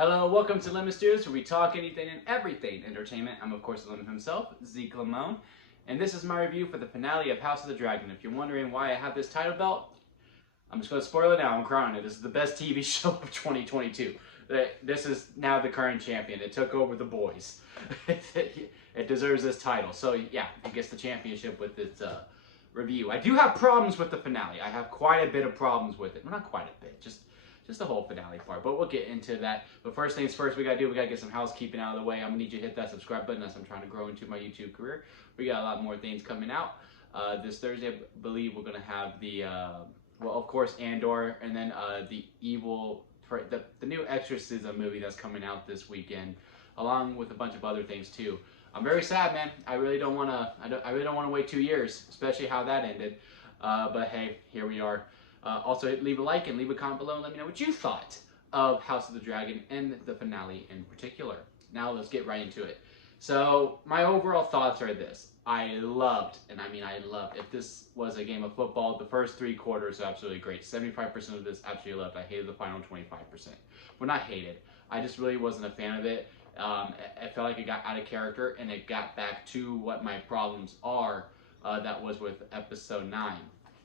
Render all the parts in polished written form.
Hello, welcome to Lemon Studios, where we talk anything and everything entertainment. I'm, of course, the Lemon himself, Zeke Lamone, and this is my review for the finale of House of the Dragon. If you're wondering why I have this title belt, I'm just going to spoil it now. I'm crying it. This is the best TV show of 2022. This is now the current champion. It took over The Boys. It deserves this title. So, yeah, it gets the championship with its review. I do have problems with the finale. I have quite a bit of problems with it. Well, not quite a bit, just the whole finale part, but we'll get into that. But first things first, we gotta get some housekeeping out of the way. I'm gonna need you to hit that subscribe button as I'm trying to grow into my YouTube career. We got a lot more things coming out. This Thursday, I believe we're gonna have the, well, of course, Andor, and then the new Exorcism movie that's coming out this weekend, along with a bunch of other things too. I'm very sad, man. I really don't wanna wait 2 years, especially how that ended. But hey, here we are. Also, leave a like and leave a comment below and let me know what you thought of House of the Dragon and the finale in particular. Now let's get right into it. So my overall thoughts are this. I loved, if this was a game of football, the first 3 quarters are absolutely great. 75% of this absolutely loved. I hated the final 25%. Well, not hated. I just really wasn't a fan of it. I felt like it got out of character and it got back to what my problems are. That was with episode 9.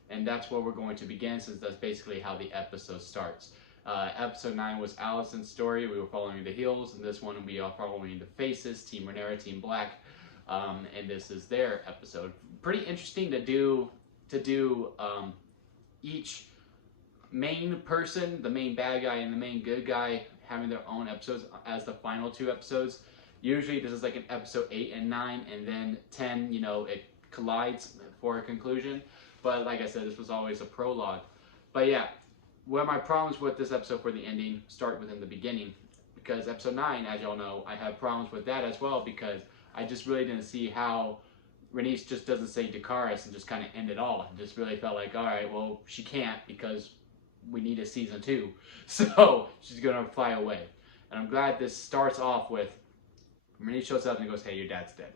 And that's where we're going to begin, since that's basically how the episode starts. Episode 9 was Alicent's story. We were following the heels, and this one we are following the faces, Team Rhaenyra, Team Black, and this is their episode. Pretty interesting to do each main person, the main bad guy and the main good guy, having their own episodes as the final 2 episodes. Usually this is like an episode 8 and 9, and then 10, it collides for a conclusion. But like I said, this was always a prologue. But yeah, where my problems with this episode for the ending start within the beginning. Because episode 9, as y'all know, I have problems with that as well, because I just really didn't see how Rhaenys just doesn't say Dracarys and just kind of end it all. It just really felt like, alright, well, she can't because we need a season 2. So she's going to fly away. And I'm glad this starts off with Rhaenys shows up and goes, hey, your dad's dead.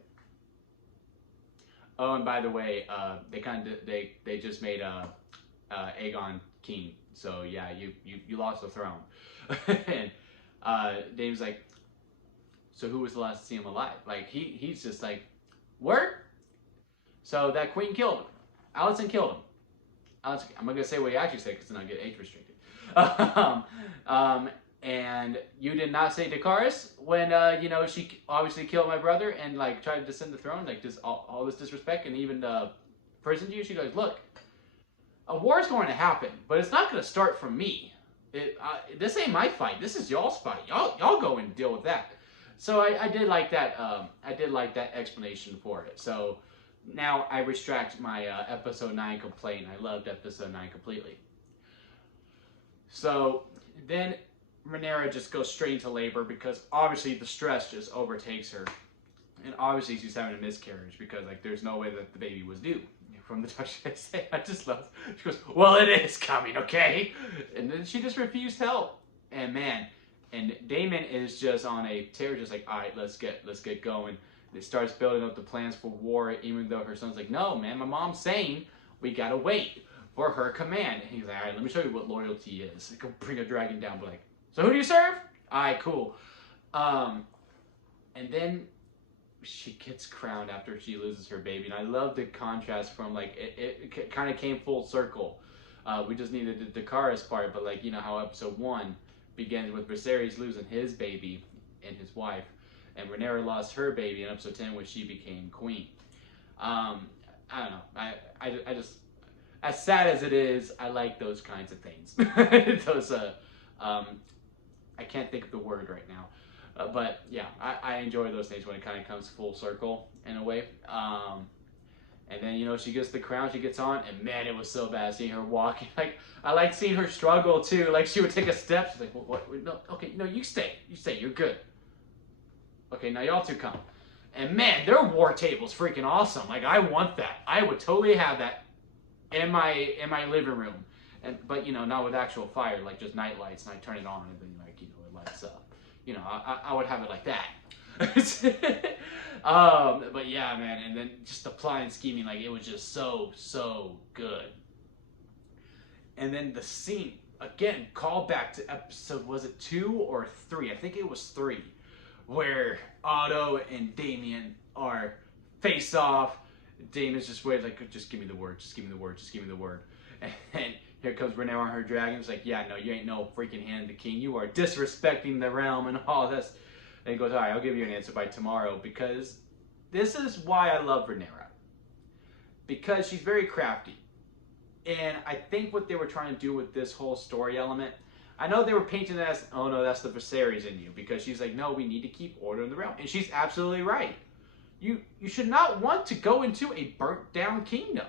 Oh, and by the way, they just made Aegon king. So yeah, you lost the throne. And Dave's like, so who was the last to see him alive? Like he's just like, word. So that queen killed him. Alicent killed him. I'm not gonna say what he actually said because then I'll get age restricted. And you did not say Dracarys when, she obviously killed my brother and, like, tried to descend the throne, like, just all this disrespect and even imprisoned you. She goes, look, a war is going to happen, but it's not going to start from me. This ain't my fight. This is y'all's fight. Y'all go and deal with that. So I did like that. I did like that explanation for it. So now I retract my episode 9 complaint. I loved episode 9 completely. So then Rhaenyra just goes straight into labor because obviously the stress just overtakes her, and obviously she's having a miscarriage because like there's no way that the baby was due. From the touch I say, I just love. She goes, well, it is coming, okay? And then she just refused help, and man, and Daemon is just on a tear, just like, all right, let's get going. It starts building up the plans for war, even though her son's like, no, man, my mom's saying we gotta wait for her command. And he's like, all right, let me show you what loyalty is. Go bring a dragon down, but like. So who do you serve? Alright, cool. And then she gets crowned after she loses her baby. And I love the contrast from, like, it kind of came full circle. We just needed the Dracarys part, but, like, you know how episode 1 begins with Viserys losing his baby and his wife. And Rhaenyra lost her baby in episode 10 when she became queen. I don't know. I just, as sad as it is, I like those kinds of things. Those, I can't think of the word right now, but yeah, I enjoy those things when it kind of comes full circle in a way. And then, she gets the crown, she gets on, and man, it was so bad seeing her walking. Like, I like seeing her struggle too. Like, she would take a step, she's like, what? No, okay, no, you stay, you're good. Okay, now y'all two come. And man, their war table's freaking awesome. Like, I want that. I would totally have that in my living room. But not with actual fire, like just night lights, and I turn it on and then it lights up. I would have it like that. But yeah, man, and then just the plot and scheming, like it was just so good. And then the scene again, call back to episode, was it 2 or 3? I think it was 3, where Otto and Damien are face off. Damien's just waiting, like, just give me the word, just give me the word, just give me the word. And here comes Rhaenyra on her dragon. It's like, yeah, no, you ain't no freaking hand of the king. You are disrespecting the realm and all this. And he goes, all right, I'll give you an answer by tomorrow, because this is why I love Rhaenyra. Because she's very crafty. And I think what they were trying to do with this whole story element, I know they were painting it as, oh no, that's the Viserys in you. Because she's like, no, we need to keep order in the realm. And she's absolutely right. You should not want to go into a burnt down kingdom.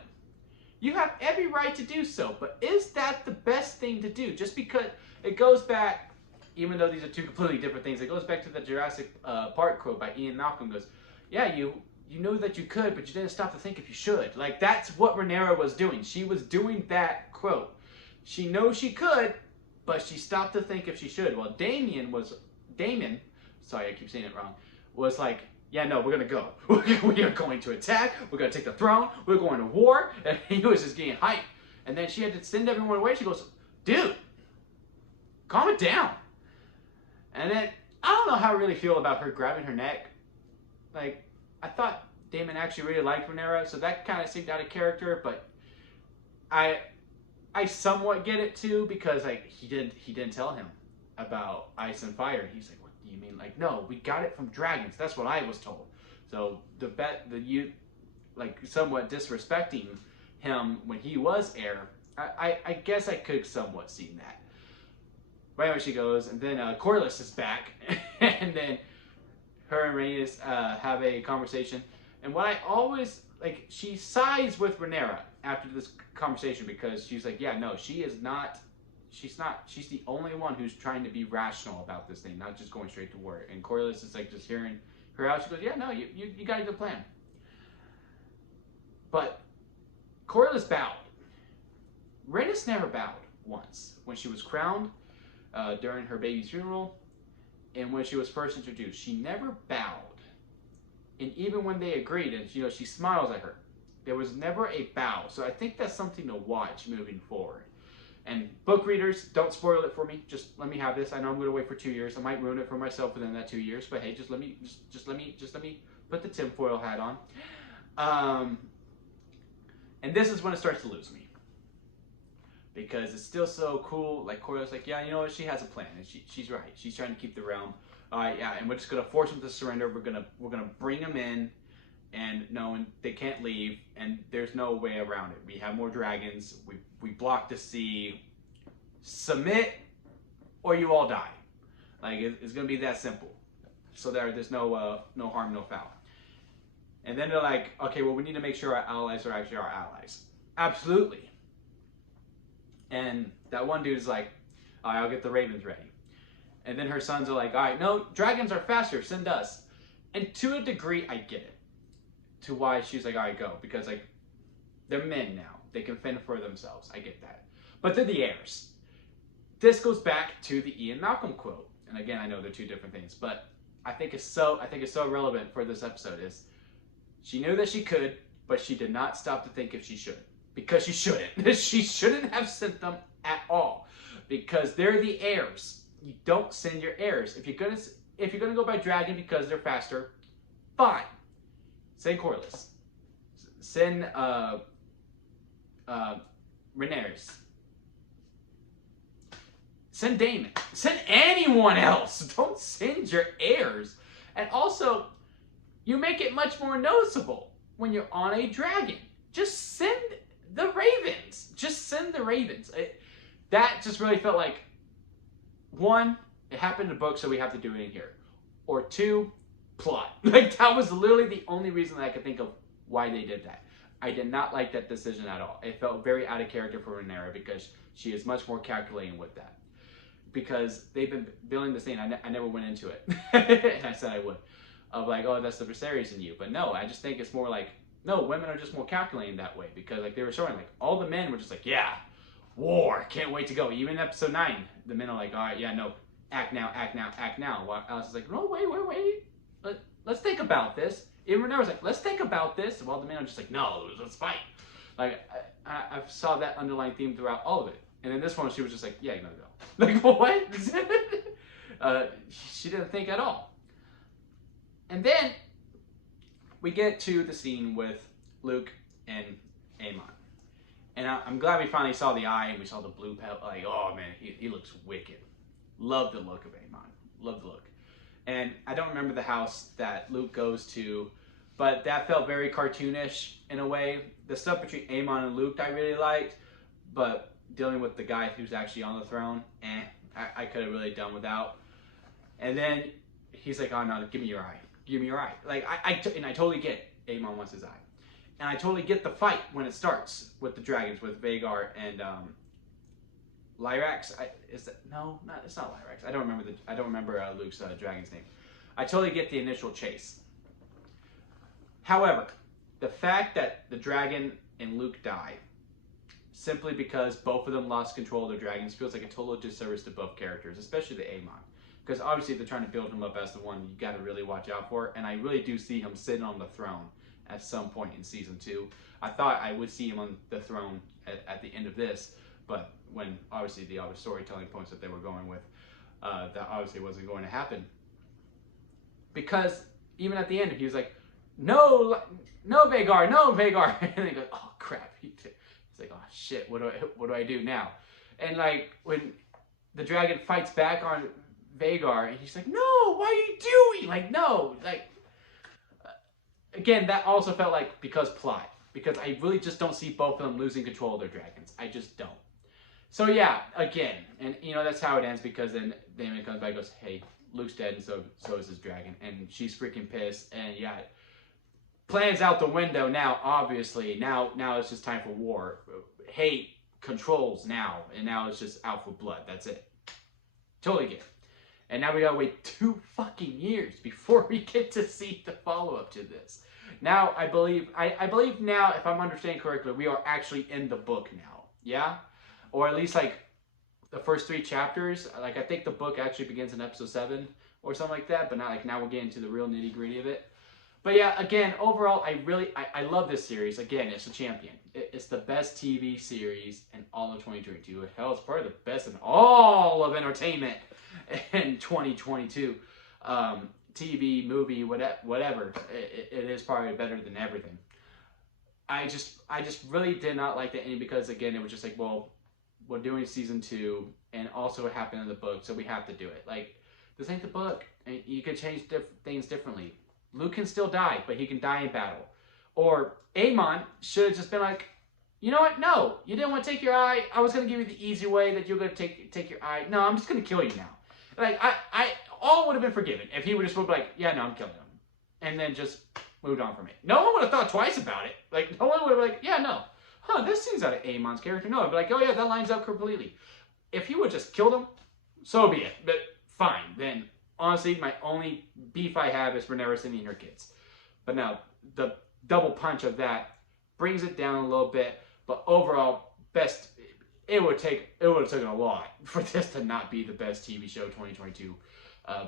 You have every right to do so. But is that the best thing to do? Just because it goes back, even though these are two completely different things, it goes back to the Jurassic Park quote by Ian Malcolm. Goes, yeah, you know that you could, but you didn't stop to think if you should. Like, that's what Rhaenyra was doing. She was doing that quote. She knows she could, but she stopped to think if she should. Well, Damien, sorry, I keep saying it wrong, was like, yeah, no, we're going to go. We are going to attack. We're going to take the throne. We're going to war. And he was just getting hyped. And then she had to send everyone away. She goes, dude, calm it down. And then, I don't know how I really feel about her grabbing her neck. Like, I thought Daemon actually really liked Rhaenyra, so that kind of seemed out of character, but I somewhat get it too, because like he didn't tell him about ice and fire. He's like, what do you mean? Like, no, we got it from dragons. That's what I was told. So you like somewhat disrespecting him when he was heir. I guess I could somewhat see that. Right where she goes, and then Corlys is back, and then her and Rhaenys have a conversation. And what I always, like, she sides with Rhaenyra after this conversation, because she's like, yeah, no, she's the only one who's trying to be rational about this thing, not just going straight to war. And Corlys is like, just hearing her out, she goes, yeah, no, you got a good plan. But Corlys bowed. Rhaenys never bowed once. When she was crowned, during her baby's funeral, and when she was first introduced, she never bowed. And even when they agreed, and you know, she smiles at her, there was never a bow. So I think that's something to watch moving forward. And book readers, don't spoil it for me. Just let me have this. I know I'm going to wait for 2 years. I might ruin it for myself within that 2 years. But hey, just let me put the tinfoil hat on. And this is when it starts to lose me, because it's still so cool. Like Corlys, like, yeah, you know what? She has a plan, and she's right. She's trying to keep the realm. All right, yeah, and we're just gonna force them to surrender. We're gonna bring them in, and they can't leave, and there's no way around it. We have more dragons. We block the sea. Submit, or you all die. Like, it's gonna be that simple. So there's no harm, no foul. And then they're like, okay, well, we need to make sure our allies are actually our allies. Absolutely. And that one dude is like, all right, I'll get the ravens ready. And then her sons are like, all right, no, dragons are faster, send us. And to a degree, I get it. To why she's like, all right, go. Because, like, they're men now. They can fend for themselves. I get that. But they're the heirs. This goes back to the Ian Malcolm quote. And again, I know they're two different things, but I think it's so relevant for this episode. Is she knew that she could, but she did not stop to think if she should. Because she shouldn't. She shouldn't have sent them at all. Because they're the heirs. You don't send your heirs. If you're gonna go by dragon because they're faster, fine. Send Corlys. Send Rhaenyra. Send Daemon. Send anyone else. Don't send your heirs. And also, you make it much more noticeable when you're on a dragon. Just send the ravens. Just send the ravens. That just really felt like, one, it happened in the book, so we have to do it in here. Or two, plot. Like, that was literally the only reason that I could think of why they did that. I did not like that decision at all. It felt very out of character for Rhaenyra, because she is much more calculating with that. Because they've been building this thing, I never went into it. And I said I would. Of like, oh, that's the Viserys in you. But no, I just think it's more like, no, women are just more calculating that way. Because like they were showing, like, all the men were just like, yeah, war, can't wait to go. Even in episode 9, the men are like, all right, yeah, no, act now, act now, act now. While Alice is like, no, wait. Let's think about this. Even Rhaenyra was like, let's think about this. While the men are just like, no, let's fight. Like, I saw that underlying theme throughout all of it. And then this one, she was just like, yeah, you're gonna go. Like, what? She didn't think at all. And then we get to the scene with Luke and Amon. And I'm glad we finally saw the eye and we saw the blue pelt. Like, oh man, he looks wicked. Love the look of Amon. Love the look. And I don't remember the house that Luke goes to, but that felt very cartoonish in a way. The stuff between Amon and Luke I really liked, but dealing with the guy who's actually on the throne, I could have really done without. And then he's like, oh no, give me your eye. Give me your eye. Like, I totally get it. Amon wants his eye. And I totally get the fight when it starts with the dragons, with Vhagar and Lyrax. It's not Lyrax. I don't remember Luke's dragon's name. I totally get the initial chase. However, the fact that the dragon and Luke die simply because both of them lost control of their dragons feels like a total disservice to both characters, especially to Amon. Because obviously they're trying to build him up as the one you got to really watch out for, and I really do see him sitting on the throne at some point in season 2. I thought I would see him on the throne at the end of this, but when obviously the other storytelling points that they were going with, that obviously wasn't going to happen. Because even at the end, he was like, no Vhagar, no Vhagar. And he goes, oh crap. He's like, oh shit, what do I do now? And like when the dragon fights back on Vhagar, and he's like, no, what are you doing? Like, no, like, again, that also felt like because plot. Because I really just don't see both of them losing control of their dragons. I just don't. So yeah, again, and you know, that's how it ends, because then Daemon comes back and goes, hey, Luke's dead, and so is his dragon. And she's freaking pissed, and yeah, plans out the window now, obviously. Now it's just time for war. Hate controls now, and now it's just out for blood. That's it. Totally get it. And now we gotta wait 2 fucking years before we get to see the follow-up to this. Now, I believe now, if I'm understanding correctly, we are actually in the book now. Yeah? Or at least, like, the first 3 chapters. Like, I think the book actually begins in episode 7 or something like that, but not like now we're getting to the real nitty-gritty of it. But yeah, again, overall, I love this series. Again, it's a champion. It's the best TV series in all of 2022. Hell, it's probably the best in all of entertainment in 2022. TV, movie, whatever. It is probably better than everything. I just really did not like the ending, because again, it was just like, well, we're doing season 2, and also it happened in the book, so we have to do it. Like, this ain't the book, and you can change things differently. Luke can still die, but he can die in battle. Or Amon should have just been like, you know what? No, you didn't want to take your eye. I was going to give you the easy way that you're going to take your eye. No, I'm just going to kill you now. Like, I all would have been forgiven if he would just be like, yeah, no, I'm killing him. And then just moved on from it. No one would have thought twice about it. Like, no one would have been like, yeah, no. Huh, this seems out of Amon's character. No, I'd be like, oh yeah, that lines up completely. If he would have just killed him, so be it. But fine, then honestly, my only beef I have is Rhaenyra and her kids. But now, the double punch of that brings it down a little bit. But overall, it would have taken a lot for this to not be the best TV show 2022.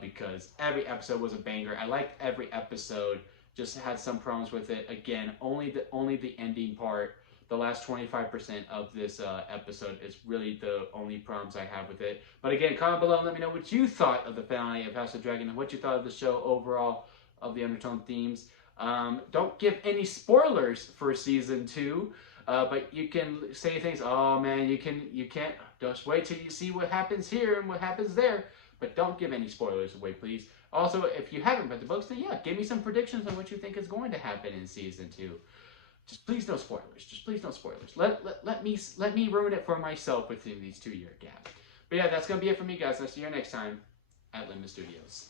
Because every episode was a banger. I liked every episode. Just had some problems with it. Again, only the ending part. The last 25% of this episode is really the only problems I have with it. But again, comment below and let me know what you thought of the finale of House of Dragon and what you thought of the show overall, of the undertone themes. Don't give any spoilers for season 2, but you can say things. Oh man, you can't. Just wait till you see what happens here and what happens there. But don't give any spoilers away, please. Also, if you haven't read the books, then yeah, give me some predictions on what you think is going to happen in season 2. Just please no spoilers. Just please no spoilers. Let me ruin it for myself within these 2-year gap. But yeah, that's gonna be it for me, guys. I'll see you next time at Limit Studios.